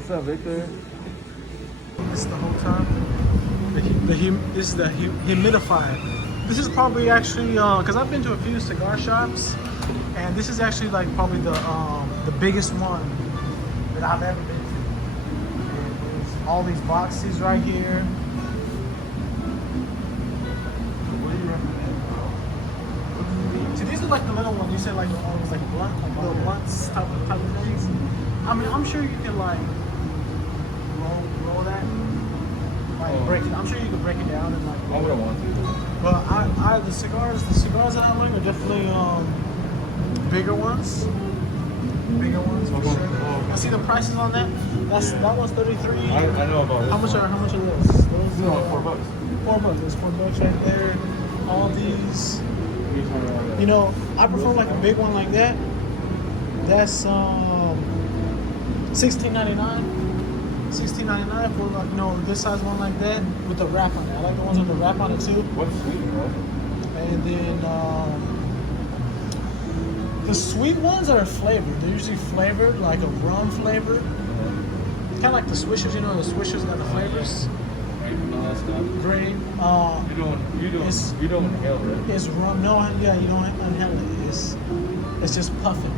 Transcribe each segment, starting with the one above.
What's up, Victor? This the whole time. This is the humidifier. This is probably actually because I've been to a few cigar shops, and this is actually like probably the biggest one that I've ever been to. And there's all these boxes right here. What do you recommend, bro? See, these are like the little ones. You said like always like blunt, like little blunts type of things. I mean, I'm sure you can like roll that, like break it. I'm sure you can break it down and like. I wouldn't want to. But the cigars that I like are definitely bigger ones. Bigger ones for sure. I see the prices on that. That one's 33. I know about this. How much are those? Those are $4. $4. There's $4 right there. All these. You know, I prefer like a big one like that. That's $16.99. $16.99 for like this size one like that with the wrap on it. I like the ones with the wrap on it too. What's sweet, bro? And then the sweet ones are flavored. They're usually flavored like a rum flavor. Kind of like the Swishers, you know, the Swishers got the flavors. Great. You don't inhale it. It's rum. No, yeah, you don't inhale it. It's just puffing.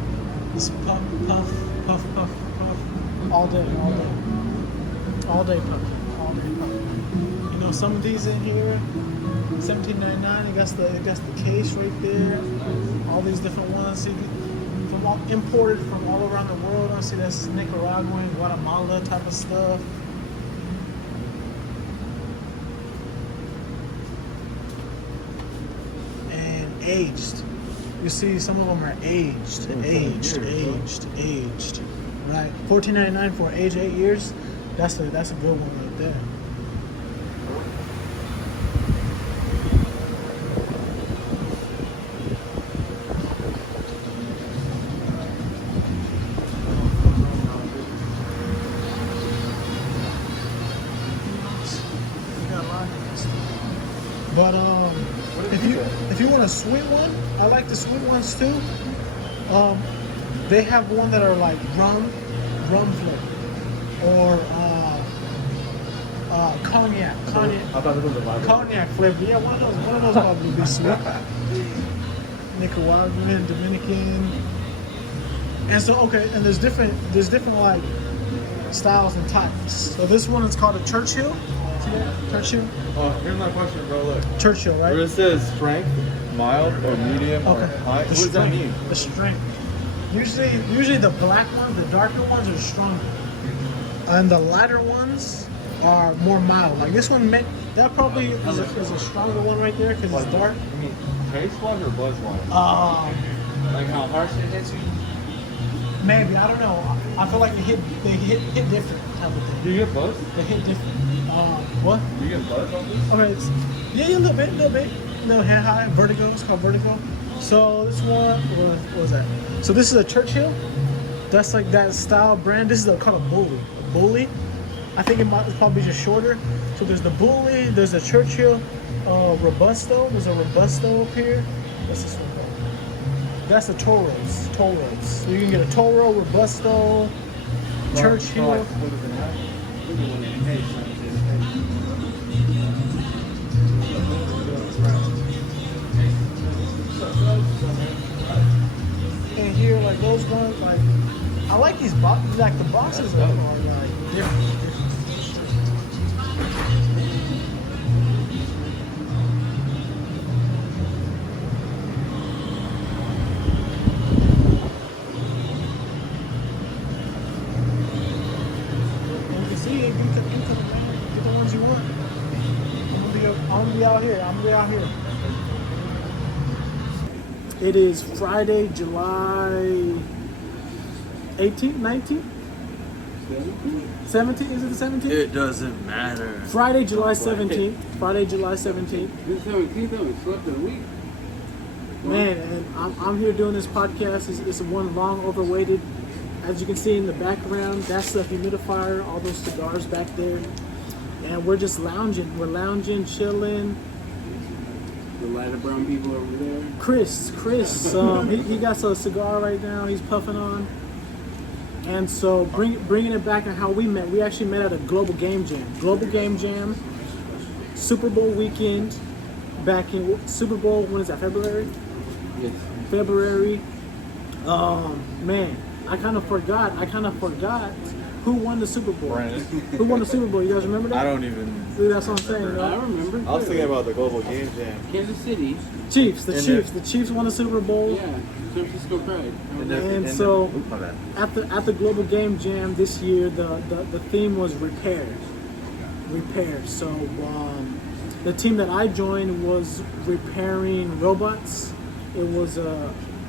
It's puff, puff, puff, puff, puff, all day. All day puffing. You know, some of these in here, $17.99. It got the case right there. All these different ones. See, imported from all around the world. I see that's Nicaraguan, Guatemala type of stuff. And aged. You see, some of them are aged. Right. $14.99 for age 8 years. That's a good one right there. But if you want a sweet one, I like the sweet ones too. They have one that are like rum flavor. Or cognac. I thought it was a Bible. Cognac flavor. Yeah, one of those probably be sweet. Nicaraguan, Dominican. And so and there's different like styles and types. So this one is called a Churchill. See that? Churchill? Here's my question, bro. Look. Churchill, right? Where it says strength, mild or medium or high. What does that mean? The strength. Usually the black ones, the darker ones are stronger. And the lighter ones are more mild. Like this one, that probably is a stronger one right there because it's dark. You mean taste-wise or buzz-wise? Like how harsh it hits you? Maybe, I don't know. I feel like they hit different type of thing. Do you get buzz? They hit different. What? Do you get buzz on this? Okay, a little bit. A little head high. Vertigo. It's called Vertigo. So this one, what was that? So this is a Churchill. That's like that style brand. This is called a Bully. A Bully. I think it's probably just shorter. So there's the Bully. There's a Churchill. Robusto. There's a Robusto up here. What's this one called? That's the Toros. So you can get a Toro, Robusto, Churchill. And here, like those ones, like I like these boxes. Like the boxes are like different. I'm gonna be out here. It is Friday, July 18th, 19th? 17th? Is it the 17th? It doesn't matter. Friday, July 17th. Friday, July 17th. The 17th we slept in a week. Man, and I'm here doing this podcast. It's one long overweighted. As you can see in the background, that's the humidifier, all those cigars back there. And we're just lounging. We're lounging, chilling. The lighter brown people over there. Cris, he got a cigar right now. He's puffing on. And so bringing it back on how we met, we actually met at a Global Game Jam. Global Game Jam, Super Bowl weekend, back in Super Bowl, when is that, February? Yes. February. Man, I kind of forgot who won the Super Bowl. Brandon. Who won the Super Bowl? You guys remember that? I don't even. See, that's what I'm saying. remember. I remember. I was thinking about the Global Game Jam. Kansas City. Chiefs. And The Chiefs won the Super Bowl. Yeah. San Francisco Pride. And so at the Global Game Jam this year, the theme was repair. So the team that I joined was repairing robots. It was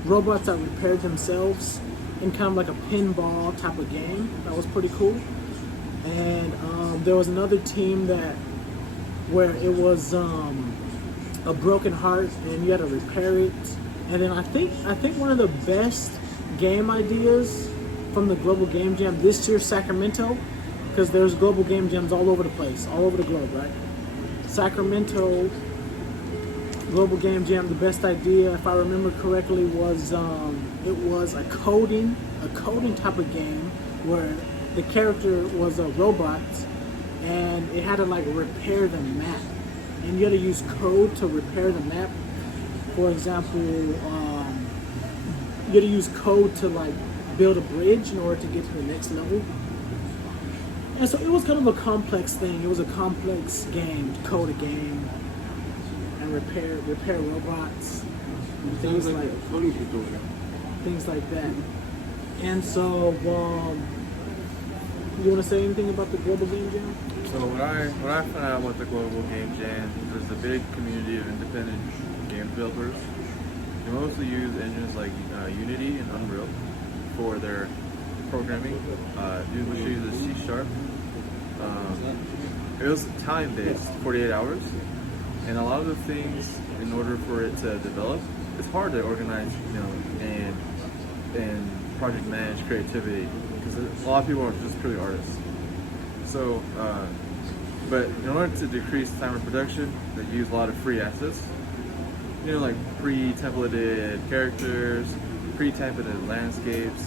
robots that repaired themselves in kind of like a pinball type of game. That was pretty cool. And there was another team where it was a broken heart and you had to repair it. And then I think one of the best game ideas from the Global Game Jam this year, Sacramento, because there's Global Game Jams all over the place, all over the globe, right? Sacramento Global Game Jam, the best idea, if I remember correctly, was it was a coding type of game where the character was a robot and it had to like repair the map, and you had to use code to repair the map. For example, you had to use code to like build a bridge in order to get to the next level. And so it was kind of a complex thing. It was a complex game, to code a game and repair robots, and things like a coding tutorial. things like that. And so, you want to say anything about the Global Game Jam? So when I found out about the Global Game Jam, there's a big community of independent game developers. They mostly use engines like Unity and Unreal for their programming. Usually uses C#. It was time-based, 48 hours, and a lot of the things, in order for it to develop, it's hard to organize, and project manage creativity because a lot of people are just purely artists. So, but in order to decrease time of production, they use a lot of free assets. Like pre-templated characters, pre-templated landscapes.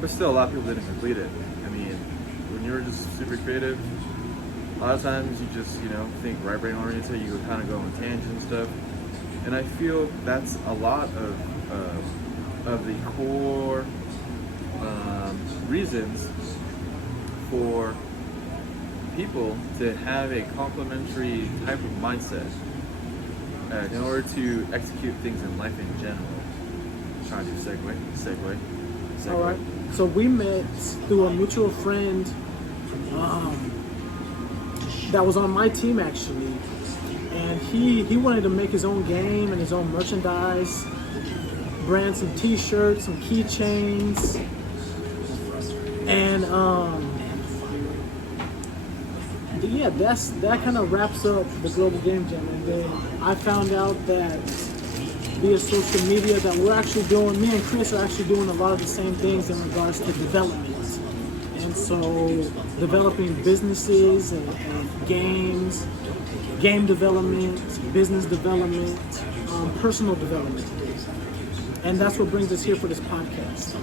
But still, a lot of people didn't complete it. I mean, when you're just super creative, a lot of times you just, think right brain oriented, you kind of go on tangents and stuff. And I feel that's a lot of the core reasons for people to have a complementary type of mindset in order to execute things in life in general. I'm trying to do segue. All right. So we met through a mutual friend that was on my team actually, and he wanted to make his own game and his own merchandise, brand some T-shirts, some keychains, and yeah, that kind of wraps up the Global Game Jam. And then I found out that via social media that me and Cris are actually doing a lot of the same things in regards to development. And so developing businesses and games, game development, business development, personal development. And that's what brings us here for this podcast.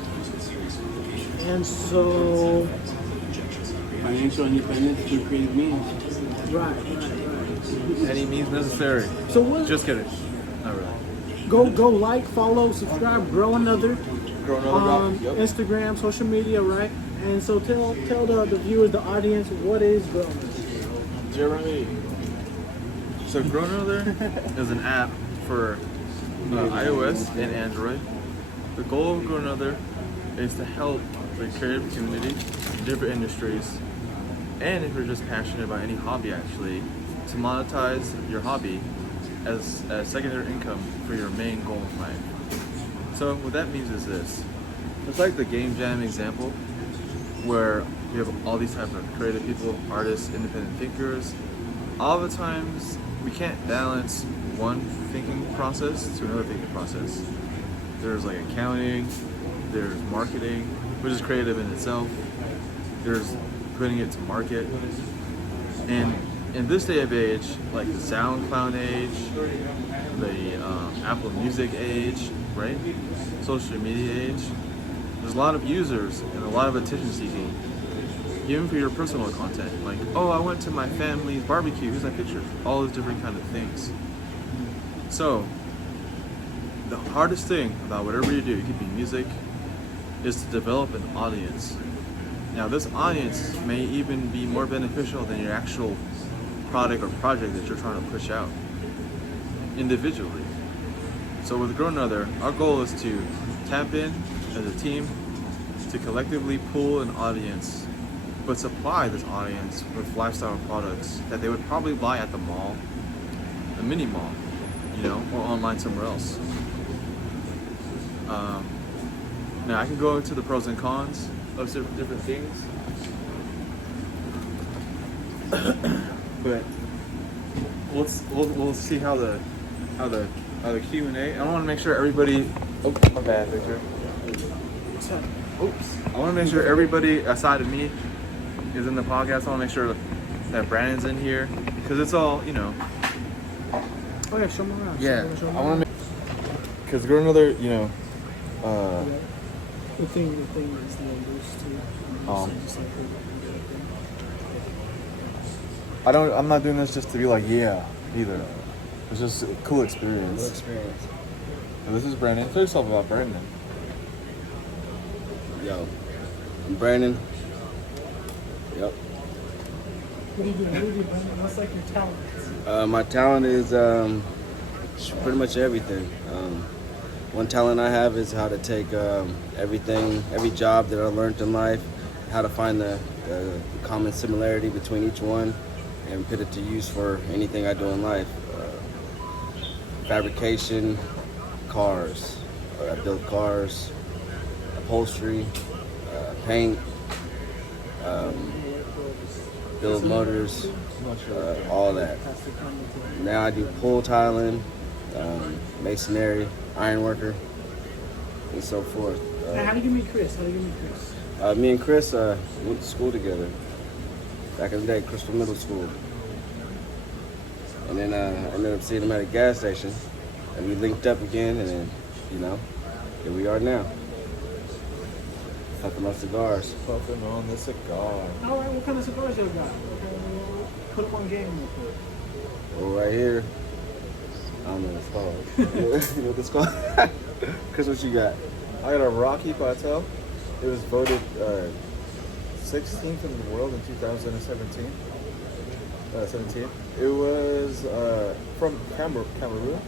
And so... Financial independence through creative means. Right. Any means necessary. So what? Just kidding. Not really. Go like, follow, subscribe, Grow Another. Instagram, social media, right? And so tell the viewers, the audience, what is Grow Another? Jeremy. So Grow Another is an app for iOS and Android. The goal of Grow Another is to help the creative community in different industries, and if you're just passionate about any hobby actually, to monetize your hobby as a secondary income for your main goal in life. So what that means is this. It's like the Game Jam example where you have all these type of creative people, artists, independent thinkers. All the times we can't balance one thinking process to another thinking process. There's like accounting, there's marketing, which is creative in itself. There's putting it to market. And in this day of age, like the SoundCloud age, the Apple Music age, right? Social media age, there's a lot of users and a lot of attention seeking, even for your personal content. Like, oh, I went to my family's barbecue, here's my pictures, all those different kind of things. So, the hardest thing about whatever you do, it could be music, is to develop an audience. Now, this audience may even be more beneficial than your actual product or project that you're trying to push out individually. So with Grow Another, our goal is to tap in as a team to collectively pull an audience, but supply this audience with lifestyle products that they would probably buy at the mall, the mini mall, you know, or online somewhere else. Now I can go into the pros and cons of different things, but we'll see how the Q&A. I want to make sure everybody. Oh, my bad, Victor. Oops. I want to make sure everybody aside of me is in the podcast. I want to make sure that Brandon's in here because it's all, you know. Oh yeah, show me around. Yeah, I want to make because Grow Another, you know. The thing is the numbers too. I'm not doing this just to be like, yeah, either. It's just a cool experience. Cool experience. And this is Brandon. Tell yourself about Brandon. Yo, I'm Brandon. Yep. What do you do, Brandon? What's like your talent? My talent is pretty much everything. One talent I have is how to take every job that I learned in life, how to find the common similarity between each one and put it to use for anything I do in life. Fabrication, cars. I build cars, upholstery, paint, build motors, all that. Now I do pool tiling, masonry, ironworker, and so forth. How did you meet Cris? Me and Cris went to school together. Back in the day, Crystal Middle School. And then I ended up seeing him at a gas station. And we linked up again, and then, you know, here we are now. Talking about cigars. Puffing on the cigar. All right, what kind of cigars y'all got? Okay, put them on game real quick. Well, right here, I don't know what it's called. You know what it's called? Chris, what you got? I got a Rocky Plateau. It was voted 16th in the world in 2017. 17. It was from Cameroon.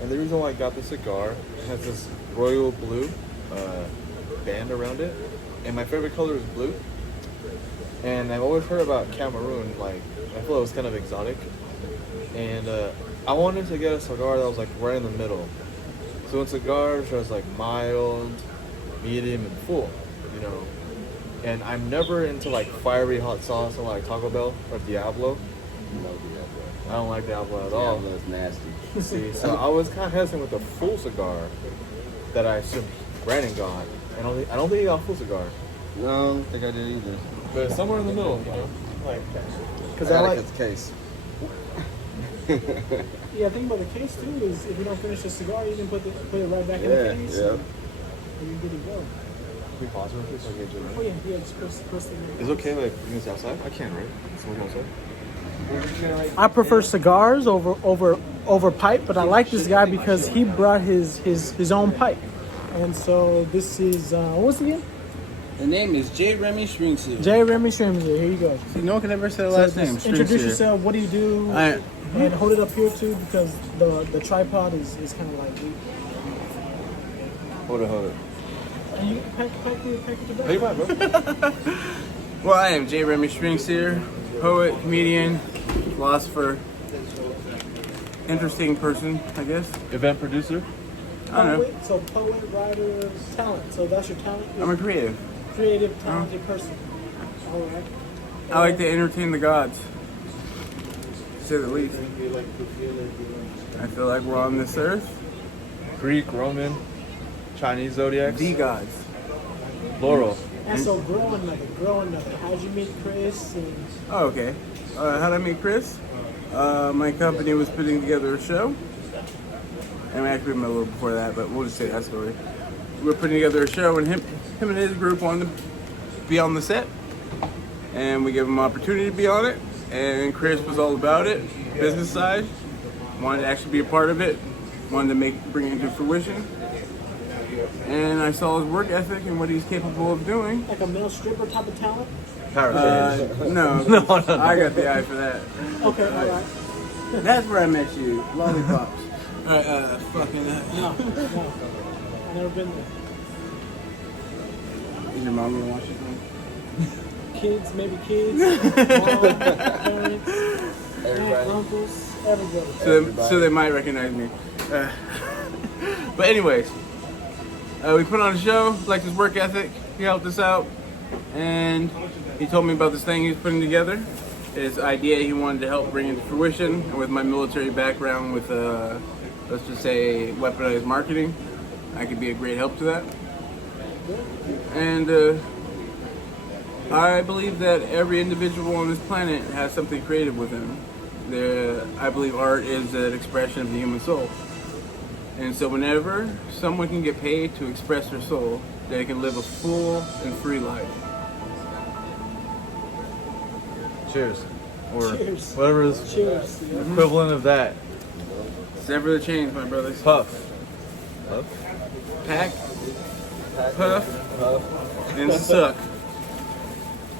And the reason why I got the cigar, it has this royal blue band around it. And my favorite color is blue. And I've always heard about Cameroon, like, I feel it was kind of exotic. And I wanted to get a cigar that was like right in the middle. So in cigars, there's like mild, medium, and full, you know. And I'm never into like fiery hot sauce or like Taco Bell or Diablo. No, Diablo. I don't like Diablo at all. Diablo's nasty. See, so I was kind of hesitant with the full cigar that I assumed Brandon got. And I don't think he got a full cigar. No, I don't think I did either. But somewhere in the middle, you know. Like, Because I like his case. Yeah, the thing about the case too is if you don't finish the cigar, you can put it right back in the case. Yeah. And you're good to go. Can we pause real quick so I can get you Oh yeah, just press the Is it okay like bring this outside? I can, right? Smoke outside? I prefer cigars over pipe, but I like this guy because he brought his own pipe. And so this is what's it again? The name is J. Remy Shrinkseer. J. Remy Shrimpsy. Here you go. See, no one can ever say the So last just name. introduce Shrinkseer. yourself. What do you do? And hold it up here too because the tripod is kind of like weak. Hold it. And you pack it to Hey, bye, bro. Well, I am J. Remy Shrinkseer, poet, comedian, philosopher, interesting person, I guess. Event producer. I don't know. So poet, writer, talent. So that's your talent. I'm a creative. Creative, talented person. All right. I like to entertain the gods, to say the least. I feel like we're on this earth. Greek, Roman, Chinese zodiacs. The gods. Plural. And so grow another. How'd you meet Cris? And Oh, okay. How'd I meet Cris? My company was putting together a show. And we actually met a little before that, but we'll just say that story. we're putting together a show, and him and his group wanted to be on the set, and we gave him an opportunity to be on it. And Cris was all about it, business side, wanted to actually be a part of it, wanted to bring it into fruition. And I saw his work ethic and what he's capable of doing. Like a male stripper type of talent? No, No. I got the eye for that. Okay, alright. That's where I met you, lollipops. All right, fucking. No. I've never been there. Is your mom gonna watch this one? Kids, maybe kids. Mom, parents, aunt, uncles, everybody. So they might recognize me. But anyways, we put on a show, liked his work ethic, he helped us out, and he told me about this thing he was putting together, his idea he wanted to help bring into fruition, and with my military background with, let's just say, weaponized marketing, I could be a great help to that. And I believe that every individual on this planet has something creative within them. I believe art is an expression of the human soul. And so whenever someone can get paid to express their soul, they can live a full and free life. Cheers. Or Cheers. whatever is Cheers. equivalent of that. Sever the chains, my brothers. Puff. Puff? Pack, puff, and suck.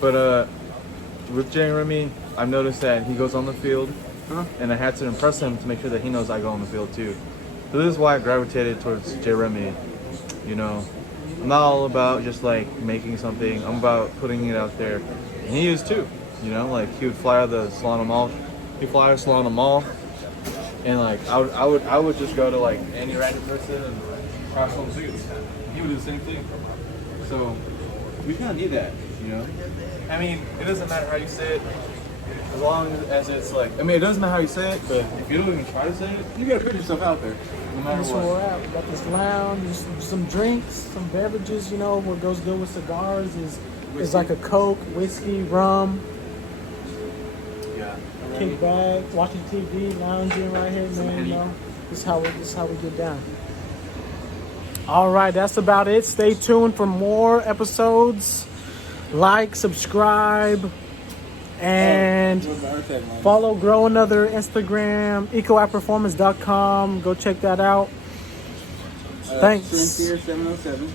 But with Jeremy, I've noticed that he goes on the field, and I had to impress him to make sure that he knows I go on the field too. So this is why I gravitated towards Jeremy. You know, I'm not all about just like making something. I'm about putting it out there, and he is too. You know, like he would fly out the Solana Mall. He'd fly out Solana Mall, and like I would just go to like any random person and cross home suits. He would do the same thing. So we kind of need that, you know. I mean, it doesn't matter how you say it, as long as it's like. I mean, it doesn't matter how you say it, but if you don't even try to say it, You gotta put yourself out there. no matter That's where we're what. at. We got this lounge, just some drinks, some beverages, you know, what goes good with cigars is like a Coke, whiskey, rum, Yeah. kick back, watching TV, lounging right here, man, you know. This is how we get down. All right, that's about it. Stay tuned for more episodes. Like, subscribe, and follow Grow Another Instagram, Eco-Apperformance.com. Go check that out. Thanks. Shrimp here, 707.